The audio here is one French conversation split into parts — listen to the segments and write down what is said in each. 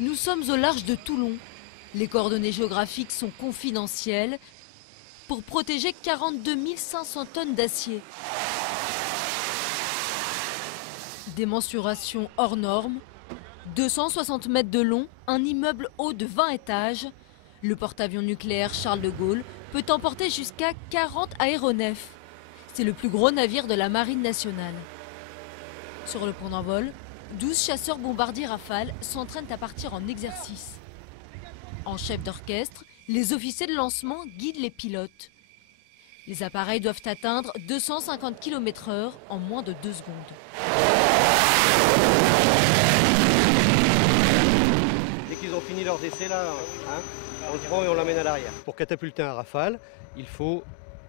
Nous sommes au large de Toulon. Les coordonnées géographiques sont confidentielles pour protéger 42 500 tonnes d'acier. Des mensurations hors normes, 260 mètres de long, un immeuble haut de 20 étages. Le porte-avions nucléaire Charles de Gaulle peut emporter jusqu'à 40 aéronefs. C'est le plus gros navire de la Marine nationale. Sur le pont d'envol, 12 chasseurs bombardiers Rafale s'entraînent à partir en exercice. En chef d'orchestre, les officiers de lancement guident les pilotes. Les appareils doivent atteindre 250 km/h en moins de 2 secondes. Dès qu'ils ont fini leurs essais là, on le prend et on l'amène à l'arrière. Pour catapulter un Rafale, il faut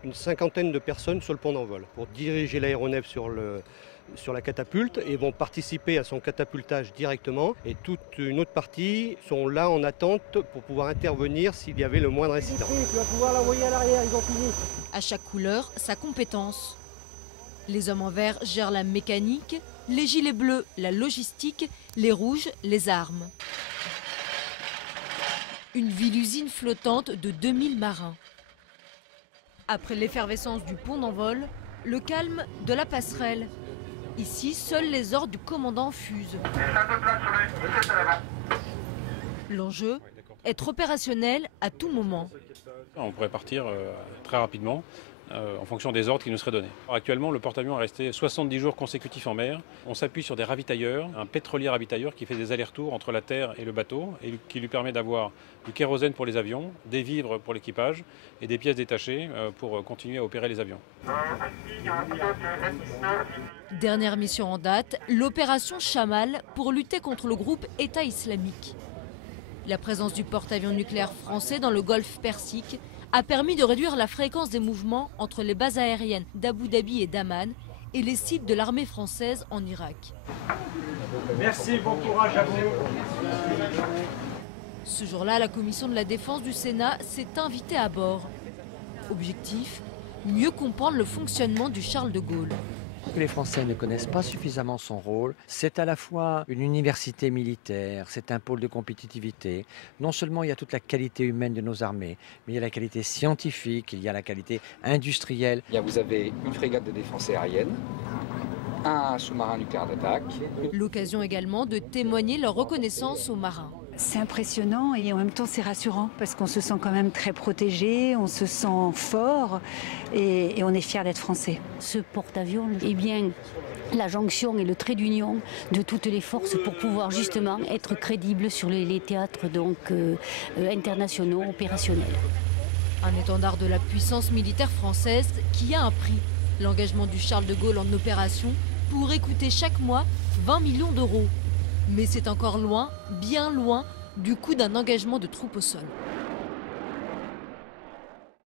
une cinquantaine de personnes sur le pont d'envol pour diriger l'aéronef sur la catapulte et vont participer à son catapultage directement. Et toute une autre partie sont là en attente pour pouvoir intervenir s'il y avait le moindre incident. Tu vas pouvoir l'envoyer à l'arrière, ils ont fini. À chaque couleur, sa compétence. Les hommes en vert gèrent la mécanique, les gilets bleus, la logistique, les rouges, les armes. Une ville-usine flottante de 2000 marins. Après l'effervescence du pont d'envol, le calme de la passerelle. Ici, seuls les ordres du commandant fusent. L'enjeu, être opérationnel à tout moment. On pourrait partir très rapidement en fonction des ordres qui nous seraient donnés. Actuellement, le porte-avions est resté 70 jours consécutifs en mer. On s'appuie sur des ravitailleurs, un pétrolier ravitailleur qui fait des allers-retours entre la terre et le bateau et qui lui permet d'avoir du kérosène pour les avions, des vivres pour l'équipage et des pièces détachées pour continuer à opérer les avions. Dernière mission en date, l'opération Chamal pour lutter contre le groupe État islamique. La présence du porte-avions nucléaire français dans le golfe Persique a permis de réduire la fréquence des mouvements entre les bases aériennes d'Abu Dhabi et d'Amman et les sites de l'armée française en Irak. Merci, bon courage à vous. Ce jour-là, la commission de la défense du Sénat s'est invitée à bord. Objectif, mieux comprendre le fonctionnement du Charles de Gaulle. Les Français ne connaissent pas suffisamment son rôle. C'est à la fois une université militaire, c'est un pôle de compétitivité. Non seulement il y a toute la qualité humaine de nos armées, mais il y a la qualité scientifique, il y a la qualité industrielle. Vous avez une frégate de défense aérienne, un sous-marin nucléaire d'attaque. L'occasion également de témoigner leur reconnaissance aux marins. C'est impressionnant et en même temps c'est rassurant parce qu'on se sent quand même très protégé, on se sent fort et on est fiers d'être français. Ce porte-avions est bien la jonction et le trait d'union de toutes les forces pour pouvoir justement être crédible sur les théâtres internationaux, opérationnels. Un étendard de la puissance militaire française qui a un prix. L'engagement du Charles de Gaulle en opération pourrait coûter chaque mois 20 millions d'euros. Mais c'est encore loin, bien loin, du coût d'un engagement de troupes au sol.